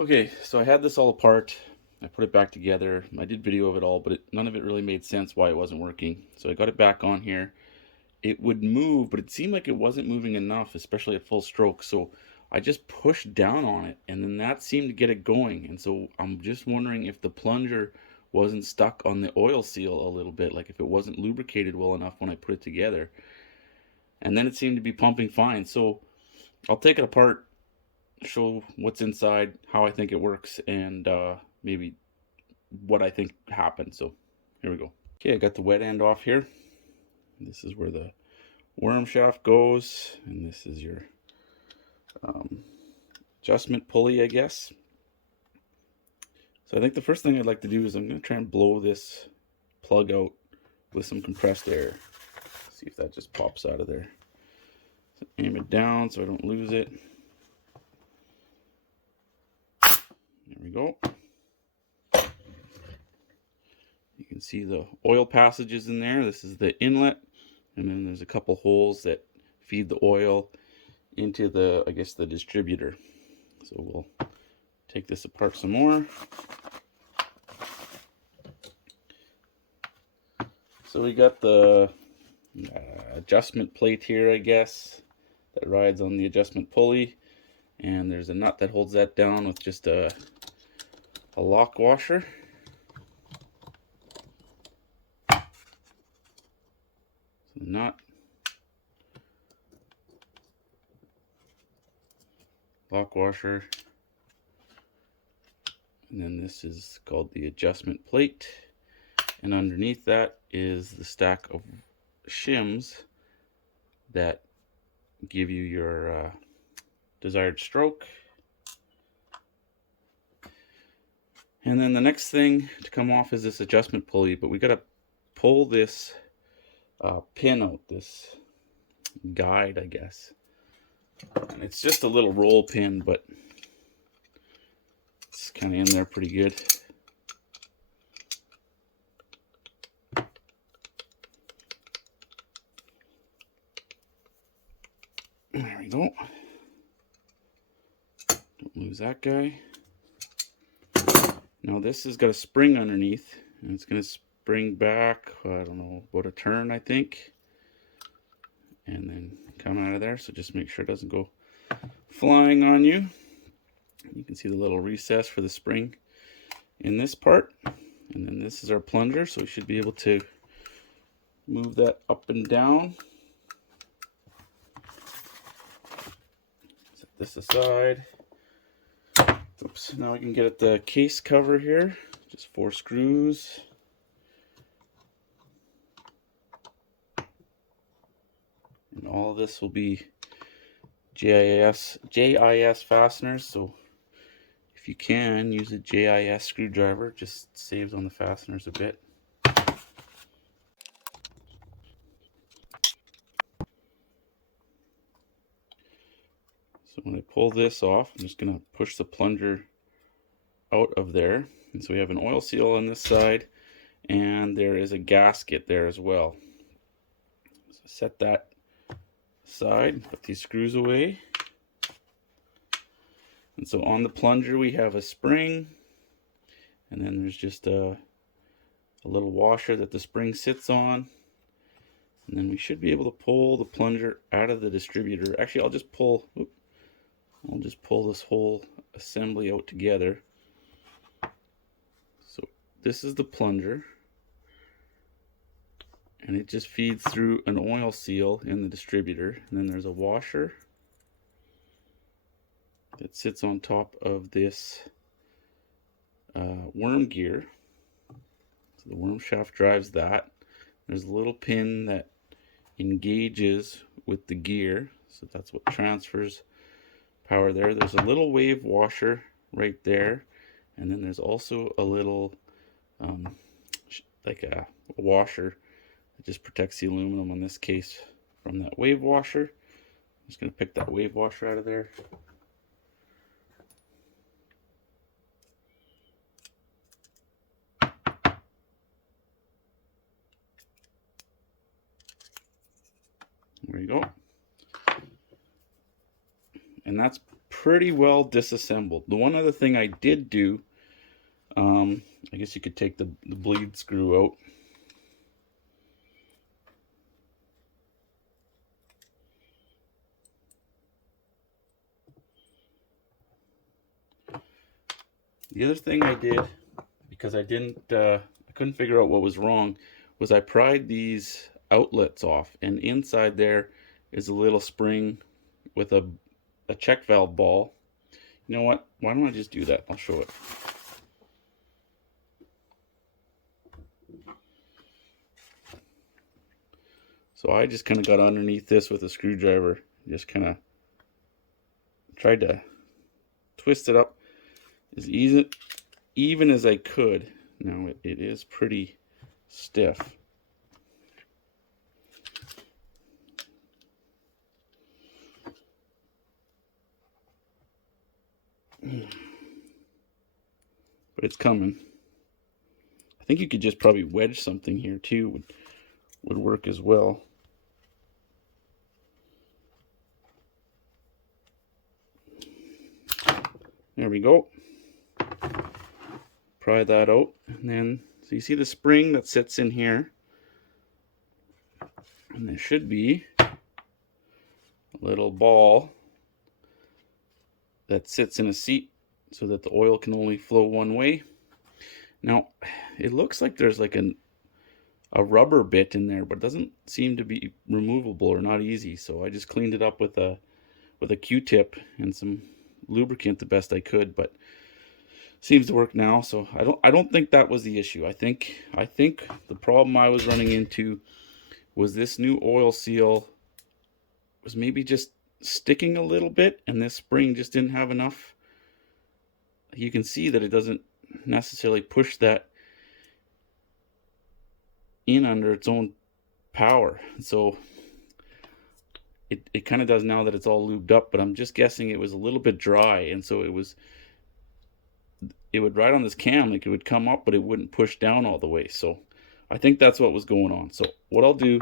Okay, so I had this all apart. I put it back together. I did video of it all, but none of it really made sense why it wasn't working. So I got it back on here. It would move, but it seemed like it wasn't moving enough, especially at full stroke. So I just pushed down on it, and then that seemed to get it going. And so I'm just wondering if the plunger wasn't stuck on the oil seal a little bit, like if it wasn't lubricated well enough when I put it together. And then it seemed to be pumping fine. So I'll take it apart, show what's inside, how I think it works, and maybe what I think happened. So here we go. Okay, I got the wet end off here. This is where the worm shaft goes, and this is your adjustment pulley, I guess. So I think the first thing I'd like to do is I'm going to try and blow this plug out with some compressed air. See if that just pops out of there. So aim it down so I don't lose it. There we go. You can see the oil passages in there. This is the inlet, and then there's a couple holes that feed the oil into the, I guess, the distributor. So we'll take this apart some more. So we got the adjustment plate here, I guess, that rides on the adjustment pulley, and there's a nut that holds that down with just a lock washer. So the nut, lock washer, and then this is called the adjustment plate, and underneath that is the stack of shims that give you your desired stroke. And then the next thing to come off is this adjustment pulley, but we got to pull this pin out, this guide, I guess. And it's just a little roll pin, but it's kind of in there pretty good. There we go. Don't lose that guy. Now this has got a spring underneath, and it's going to spring back, I don't know, about a turn, I think. And then come out of there, so just make sure it doesn't go flying on you. You can see the little recess for the spring in this part. And then this is our plunger, so we should be able to move that up and down. Set this aside. Oops, now we can get at the case cover here. Just 4 screws. And all of this will be JIS fasteners, so if you can use a JIS screwdriver, just saves on the fasteners a bit. So when I pull this off, I'm just going to push the plunger out of there. And so we have an oil seal on this side, and there is a gasket there as well. So set that aside, put these screws away. And so on the plunger we have a spring, and then there's just a little washer that the spring sits on. And then we should be able to pull the plunger out of the distributor. Actually, I'll just pull this whole assembly out together. So this is the plunger, and it just feeds through an oil seal in the distributor. And then there's a washer that sits on top of this worm gear. So the worm shaft drives that. There's a little pin that engages with the gear, so that's what transfers power there. There's a little wave washer right there, and then there's also a little like a washer that just protects the aluminum on this case from that wave washer. I'm just going to pick that wave washer out of there. There you go. And that's pretty well disassembled. The one other thing I did do, I guess you could take the bleed screw out. The other thing I did, because I couldn't figure out what was wrong, was I pried these outlets off, and inside there is a little spring with a check valve ball. You know what? Why don't I just do that? I'll show it. So I just kind of got underneath this with a screwdriver, just kind of tried to twist it up as even as I could. Now it is pretty stiff. But it's coming. I think you could just probably wedge something here too, would work as well. There we go. Pry that out, and then so you see the spring that sits in here, and there should be a little ball that sits in a seat so that the oil can only flow one way. Now it looks like there's like a rubber bit in there, but it doesn't seem to be removable or not easy. So I just cleaned it up with a Q-tip and some lubricant the best I could, but seems to work now. So I don't think that was the issue. I think the problem I was running into was this new oil seal was maybe just sticking a little bit, and this spring just didn't have enough. You can see that it doesn't necessarily push that in under its own power. So it kind of does now that it's all lubed up, but I'm just guessing it was a little bit dry, and so it would ride on this cam, like it would come up, but it wouldn't push down all the way. So I think that's what was going on. So what I'll do,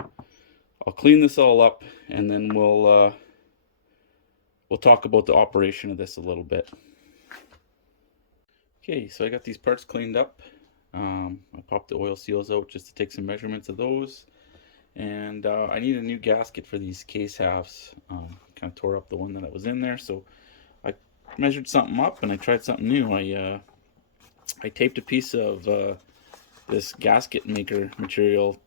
I'll clean this all up, and then we'll talk about the operation of this a little bit. Okay, so I got these parts cleaned up. I popped the oil seals out just to take some measurements of those. And I need a new gasket for these case halves. Kind of tore up the one that was in there, so I measured something up and I tried something new. I taped a piece of this gasket maker material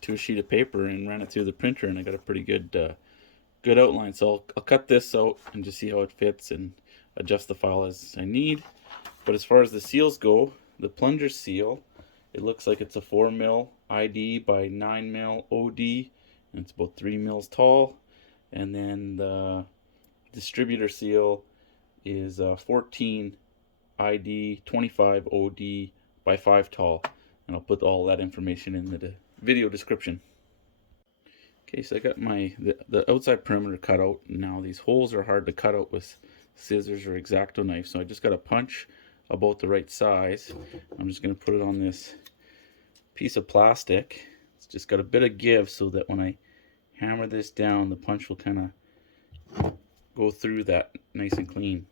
to a sheet of paper and ran it through the printer, and I got a pretty good outline. So I'll cut this out and just see how it fits and adjust the file as I need. But as far as the seals go, the plunger seal, it looks like it's a 4 mil ID by 9 mil OD, and it's about 3 mils tall. And then the distributor seal is 14 ID 25 OD by 5 tall, and I'll put all that information in the video description. Okay, so I got the outside perimeter cut out. Now these holes are hard to cut out with scissors or X-Acto knife, so I just got a punch about the right size. I'm just going to put it on this piece of plastic. It's just got a bit of give so that when I hammer this down, the punch will kind of go through that nice and clean.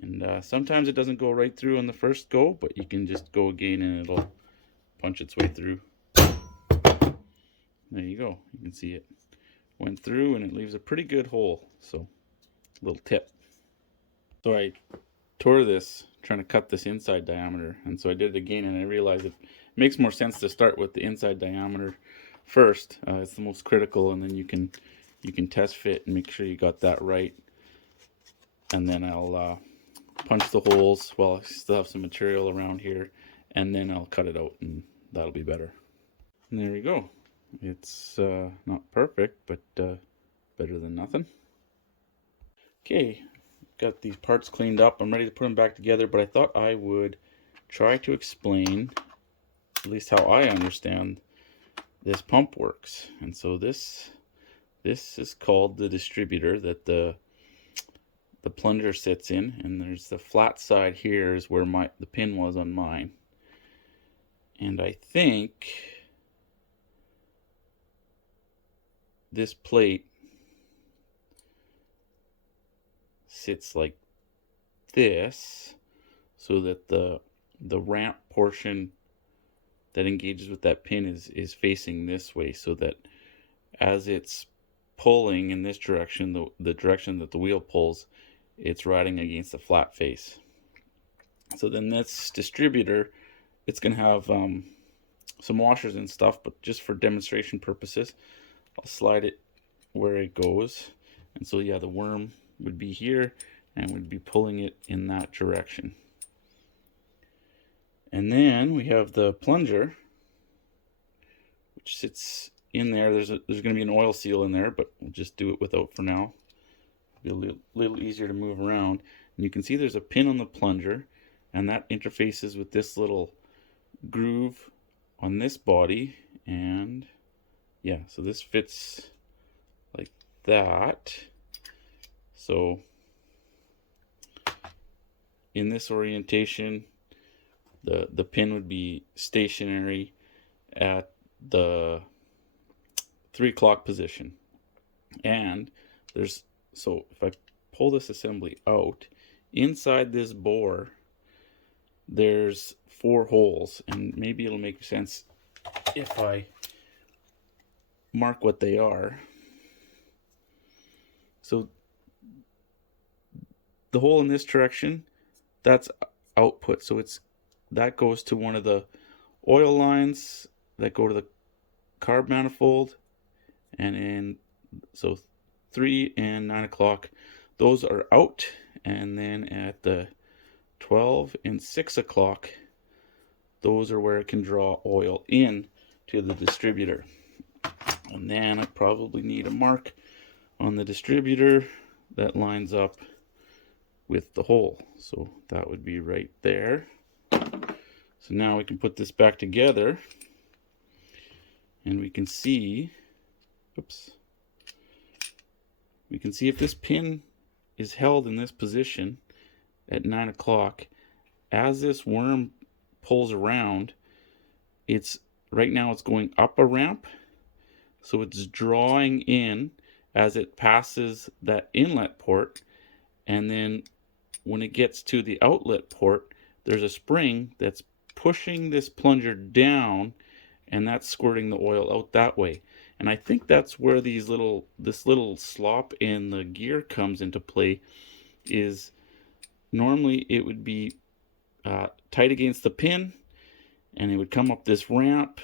And sometimes it doesn't go right through on the first go, but you can just go again and it'll punch its way through. There you go. You can see it went through, and it leaves a pretty good hole. So, little tip. So I tore this trying to cut this inside diameter, and so I did it again, and I realized it makes more sense to start with the inside diameter first. It's the most critical, and then you can test fit and make sure you got that right. And then I'll punch the holes while I still have some material around here, and then I'll cut it out, and that'll be better. And there you go. It's not perfect, but better than nothing. Okay, got these parts cleaned up. I'm ready to put them back together, but I thought I would try to explain at least how I understand this pump works. And so this is called the distributor that the plunger sits in, and there's the flat side here is where the pin was on mine. And I think this plate sits like this, so that the ramp portion that engages with that pin is facing this way, so that as it's pulling in this direction, the direction that the wheel pulls, it's riding against the flat face. So then this distributor, it's going to have some washers and stuff, but just for demonstration purposes, I'll slide it where it goes. And so yeah, the worm would be here and would be pulling it in that direction. And then we have the plunger, which sits in there. There's going to be an oil seal in there, but we'll just do it without for now. It'll be a little easier to move around. And you can see there's a pin on the plunger, and that interfaces with this little groove on this body. And yeah, so this fits like that. So in this orientation, the pin would be stationary at the 3 o'clock position. And so if I pull this assembly out, inside this bore there's 4 holes, and maybe it'll make sense if I mark what they are. So the hole in this direction, that's output, so that goes to one of the oil lines that go to the carb manifold, and so 3 and 9 o'clock, those are out. And then at the 12 and 6 o'clock, those are where it can draw oil in to the distributor. And then I probably need a mark on the distributor that lines up with the hole, so that would be right there. So now we can put this back together, and we can see, oops, we can see if this pin is held in this position at 9 o'clock, as this worm pulls around, right now it's going up a ramp, so it's drawing in as it passes that inlet port, and then when it gets to the outlet port, there's a spring that's pushing this plunger down, and that's squirting the oil out that way. And I think that's where this little slop in the gear comes into play. Is normally it would be tight against the pin, and it would come up this ramp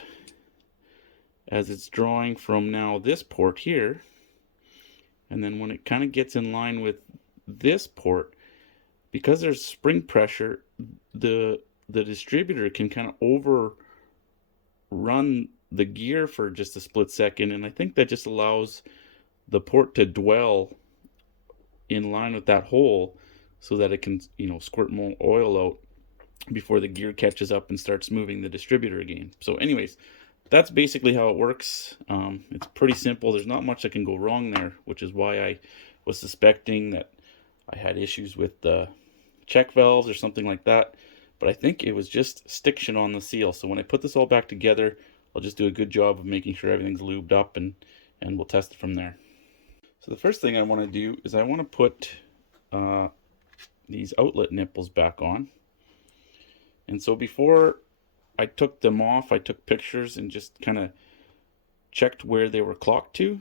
as it's drawing from now this port here, and then when it kind of gets in line with this port, because there's spring pressure, the distributor can kind of overrun the gear for just a split second, and I think that just allows the port to dwell in line with that hole, so that it can, squirt more oil out before the gear catches up and starts moving the distributor again. So anyways, that's basically how it works. It's pretty simple. There's not much that can go wrong there, which is why I was suspecting that I had issues with the check valves or something like that, but I think it was just stiction on the seal. So when I put this all back together, I'll just do a good job of making sure everything's lubed up, and we'll test it from there. So the first thing I want to do is I want to put these outlet nipples back on. And so before I took them off, I took pictures and just kind of checked where they were clocked to.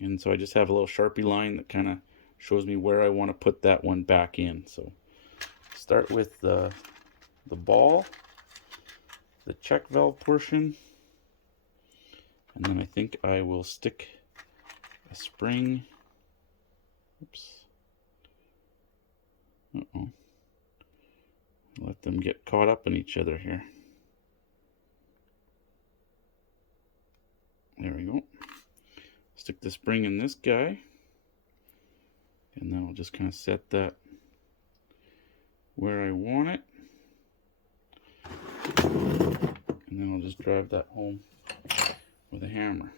And so I just have a little Sharpie line that kind of shows me where I want to put that one back in. So start with the ball, the check valve portion, and then I think I will stick a spring. Oops. Let them get caught up in each other here. There we go. Stick the spring in this guy, and then I'll just kind of set that where I want it, and then I'll just drive that home with a hammer.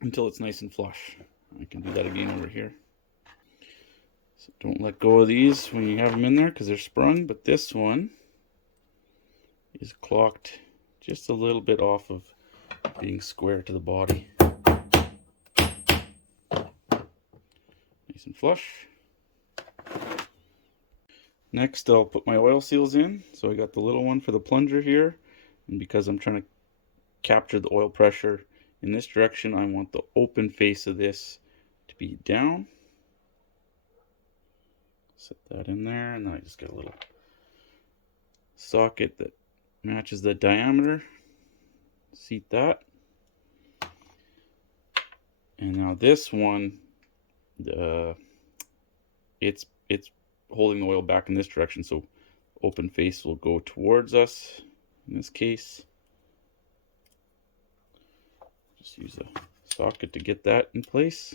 Until it's nice and flush. I can do that again over here. So don't let go of these when you have them in there, because they're sprung, but this one is clocked just a little bit off of being square to the body. nice and flush. Next, I'll put my oil seals in. So I got the little one for the plunger here, and because I'm trying to capture the oil pressure in this direction, I want the open face of this to be down. Set that in there, and then I just get a little socket that matches the diameter. Seat that. And now this one, it's holding the oil back in this direction, so open face will go towards us in this case. Just use a socket to get that in place.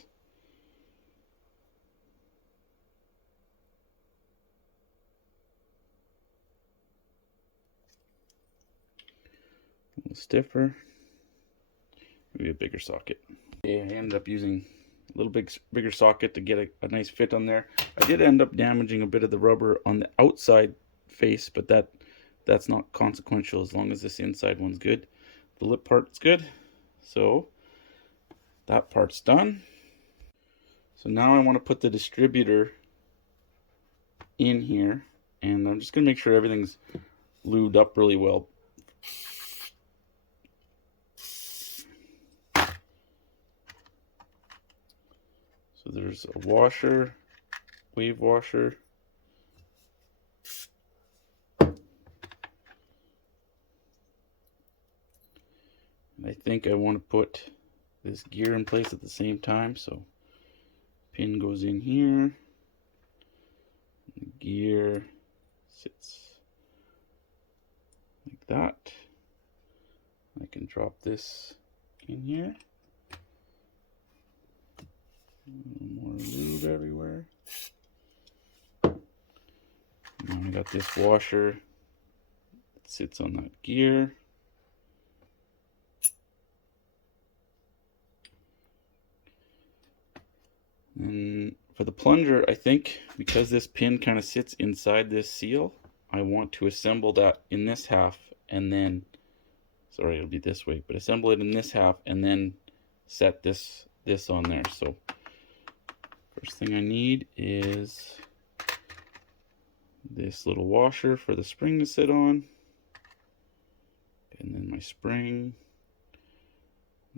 A little stiffer, maybe a bigger socket. Okay, I ended up using a little bigger socket to get a nice fit on there. I did end up damaging a bit of the rubber on the outside face, but that's not consequential as long as this inside one's good. The lip part's good, so that part's done. So now I want to put the distributor in here, and I'm just going to make sure everything's lubed up really well. So there's a washer, wave washer. And I think I want to put this gear in place at the same time. So pin goes in here. The gear sits like that. I can drop this in here. More lube everywhere. Now I got this washer that sits on that gear. And for the plunger, I think because this pin kind of sits inside this seal, I want to assemble that in this half and then, sorry, it'll be this way, but assemble it in this half and then set this on there. So first thing I need is this little washer for the spring to sit on, and then my spring,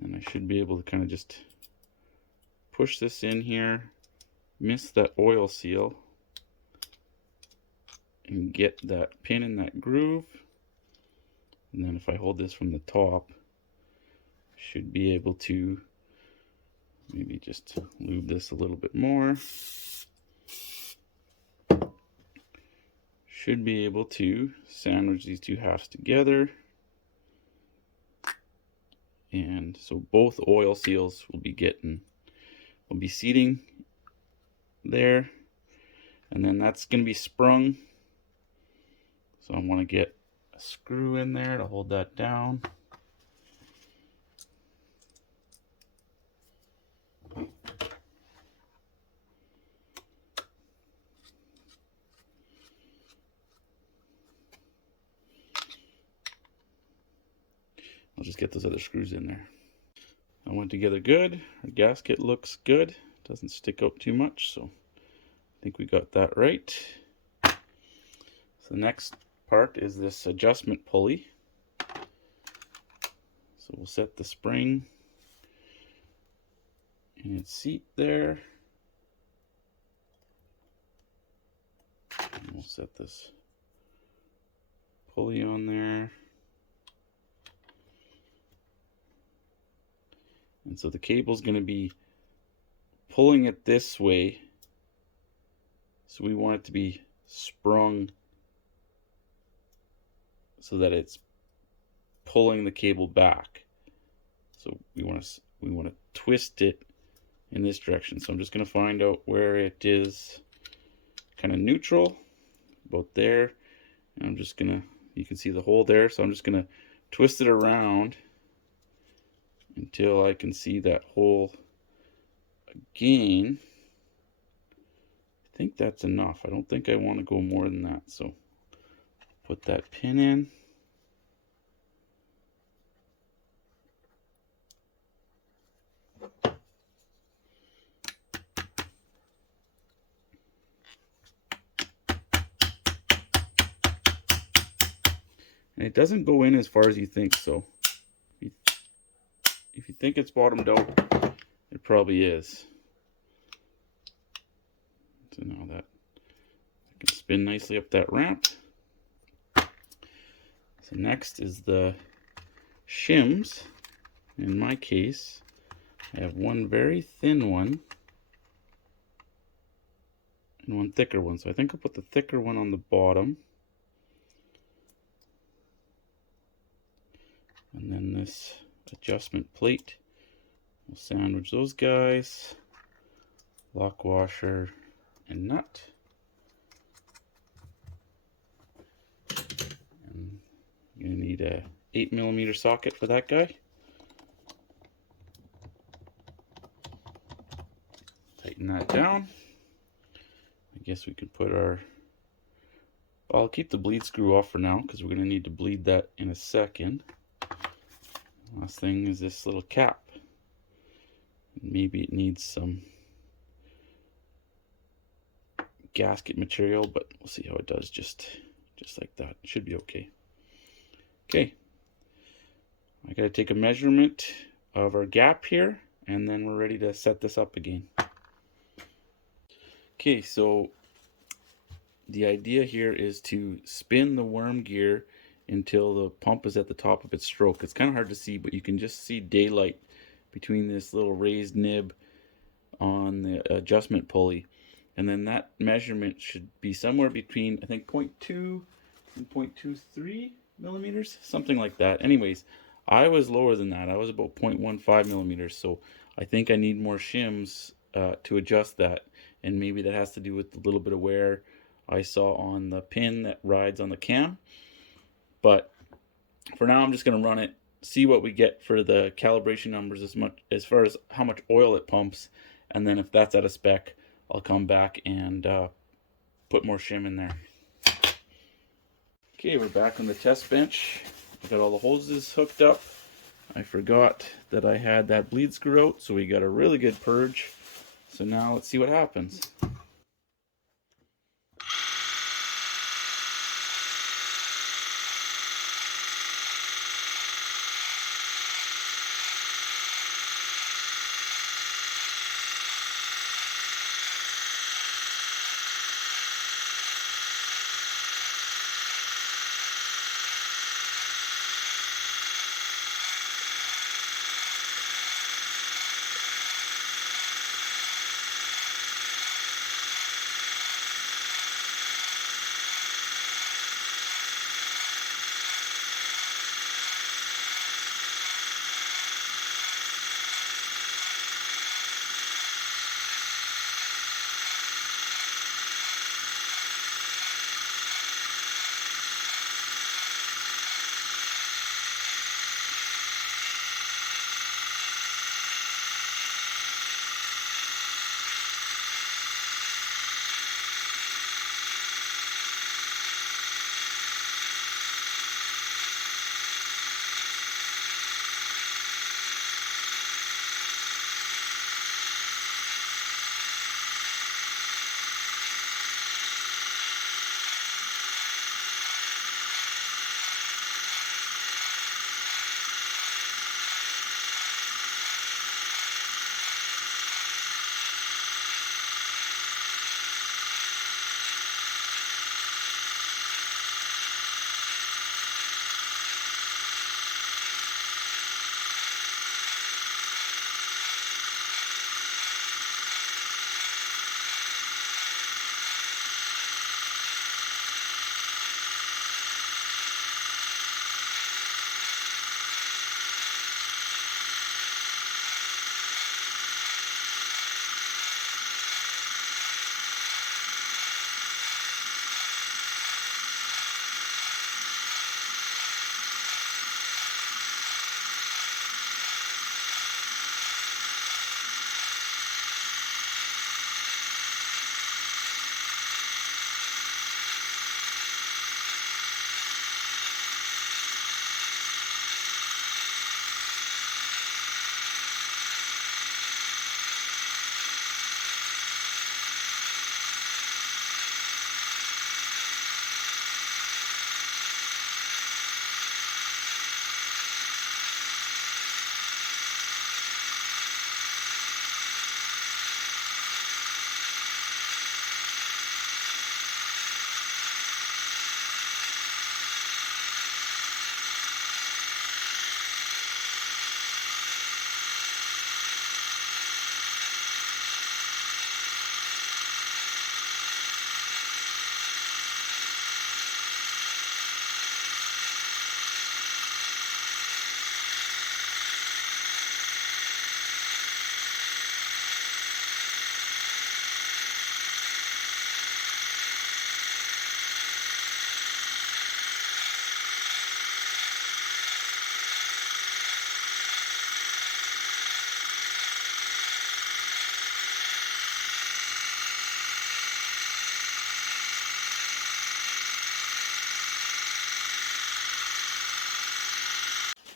and I should be able to kind of just push this in here, miss that oil seal, and get that pin in that groove. And then if I hold this from the top, should be able to maybe just lube this a little bit more. Should be able to sandwich these two halves together. And so both oil seals will be seating there. And then that's going to be sprung. So I want to get a screw in there to hold that down. I'll just get those other screws in there. That went together good. Our gasket looks good. Doesn't stick out too much, so I think we got that right. So the next part is this adjustment pulley. So we'll set the spring in its seat there. And we'll set this pulley on there. And so the cable's going to be pulling it this way. So we want it to be sprung so that it's pulling the cable back. So we want to twist it in this direction. So I'm just going to find out where it is kind of neutral, about there. And I'm just going to, you can see the hole there. So I'm just going to twist it around until I can see that hole again. I think that's enough. I don't think I want to go more than that. So put that pin in. And it doesn't go in as far as you think, so if you think it's bottomed out, it probably is. So now that I can spin nicely up that ramp. So next is the shims. In my case, I have one very thin one and one thicker one. So I think I'll put the thicker one on the bottom. And then this adjustment plate will sandwich those guys. Lock washer and nut. And you're gonna need a 8mm socket for that guy. Tighten that down. I guess we could put our, well, I'll keep the bleed screw off for now because we're gonna need to bleed that in a second. Last thing is this little cap. Maybe it needs some gasket material, but we'll see how it does just like that. It should be okay. Okay, I gotta take a measurement of our gap here, and then we're ready to set this up again. Okay, so the idea here is to spin the worm gear until the pump is at the top of its stroke. It's kind of hard to see, but you can just see daylight between this little raised nib on the adjustment pulley. And then that measurement should be somewhere between, I think, 0.2 and 0.23 millimeters, something like that. Anyways, I was lower than that. I was about 0.15 millimeters, so I think I need more shims to adjust that. And maybe that has to do with the little bit of wear I saw on the pin that rides on the cam. But for now, I'm just going to run it, see what we get for the calibration numbers as far as how much oil it pumps, and then if that's out of spec, I'll come back and put more shim in there. Okay, we're back on the test bench. I got all the hoses hooked up. I forgot that I had that bleed screw out, so we got a really good purge. So now let's see what happens.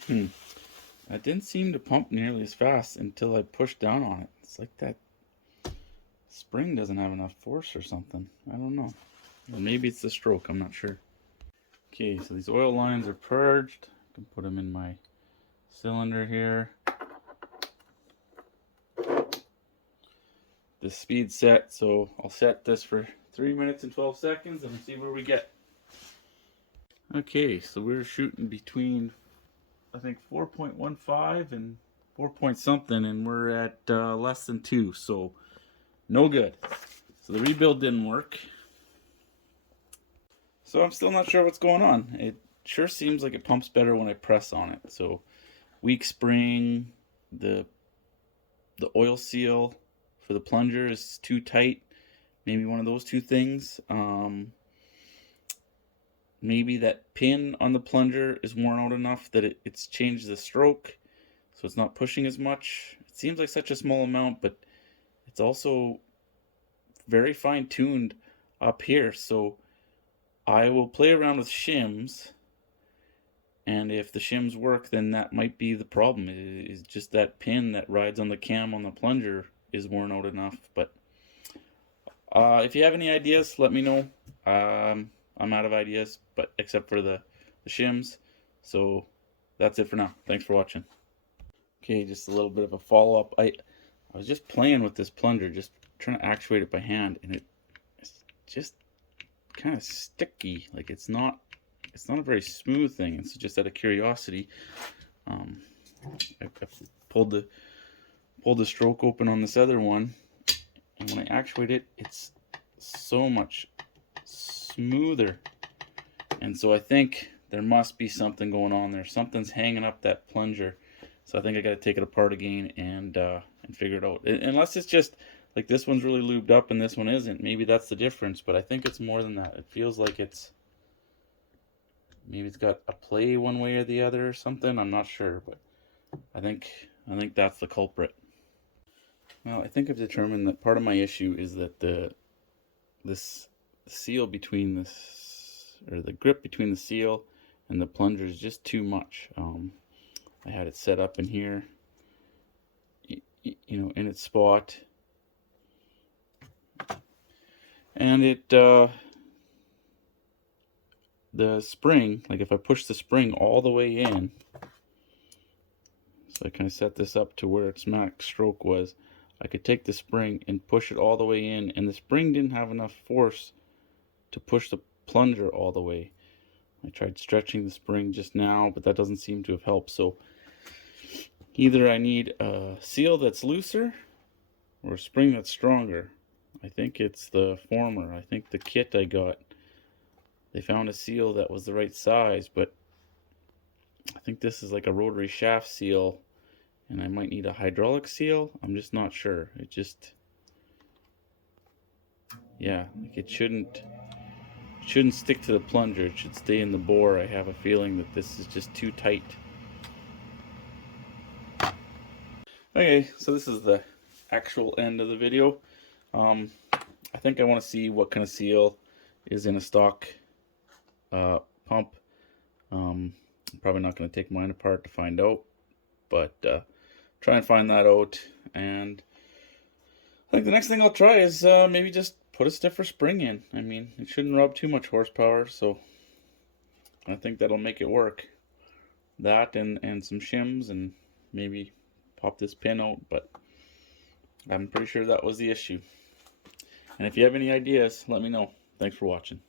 That didn't seem to pump nearly as fast until I pushed down on it. It's like that spring doesn't have enough force or something. I don't know. Or maybe it's the stroke, I'm not sure. Okay, so these oil lines are purged. I can put them in my cylinder here. The speed set, so I'll set this for 3 minutes and 12 seconds and see where we get. Okay, so we're shooting between, I think, 4.15 and 4 point something, and we're at less than 2, so no good. So the rebuild didn't work. So I'm still not sure what's going on. It sure seems like it pumps better when I press on it. So weak spring, the oil seal for the plunger is too tight. Maybe one of those two things. Maybe that pin on the plunger is worn out enough that it's changed the stroke, so it's not pushing as much. It seems like such a small amount, but it's also very fine-tuned up here. So I will play around with shims, and if the shims work, then that might be the problem. Is just that pin that rides on the cam on the plunger is worn out enough. But if you have any ideas, let me know. I'm out of ideas, but except for the shims. So that's it for now. Thanks for watching. Okay, just a little bit of a follow-up. I was just playing with this plunger, just trying to actuate it by hand, and it's just kind of sticky. Like it's not a very smooth thing. It's just out of curiosity. I pulled the stroke open on this other one, and when I actuate it, it's so much smoother. And so I think there must be something going on there. Something's hanging up that plunger. So I think I got to take it apart again and figure it out. Unless it's just like this one's really lubed up and this one isn't. Maybe that's the difference. But I think it's more than that. It feels like maybe it's got a play one way or the other or something. I'm not sure, but I think that's the culprit. Well, I think I've determined that part of my issue is that this seal between the grip between the seal and the plunger is just too much. I had it set up in here, you know, in its spot, and the spring, like if I push the spring all the way in, so I kind of set this up to where its max stroke was, I could take the spring and push it all the way in, and the spring didn't have enough force to push the plunger all the way. I tried stretching the spring just now, but that doesn't seem to have helped. So either I need a seal that's looser or a spring that's stronger. I think it's the former. I think the kit I got, they found a seal that was the right size, but I think this is like a rotary shaft seal, and I might need a hydraulic seal. I'm just not sure. It just, yeah, like it shouldn't stick to the plunger. It should stay in the bore. I have a feeling that this is just too tight. Okay, so this is the actual end of the video. I think I want to see what kind of seal is in a stock pump. I'm probably not going to take mine apart to find out, but try and find that out. And I think the next thing I'll try is maybe just put a stiffer spring in. I mean, it shouldn't rub too much horsepower, so I think that'll make it work. That and some shims, and maybe pop this pin out, but I'm pretty sure that was the issue. And if you have any ideas, let me know. Thanks for watching.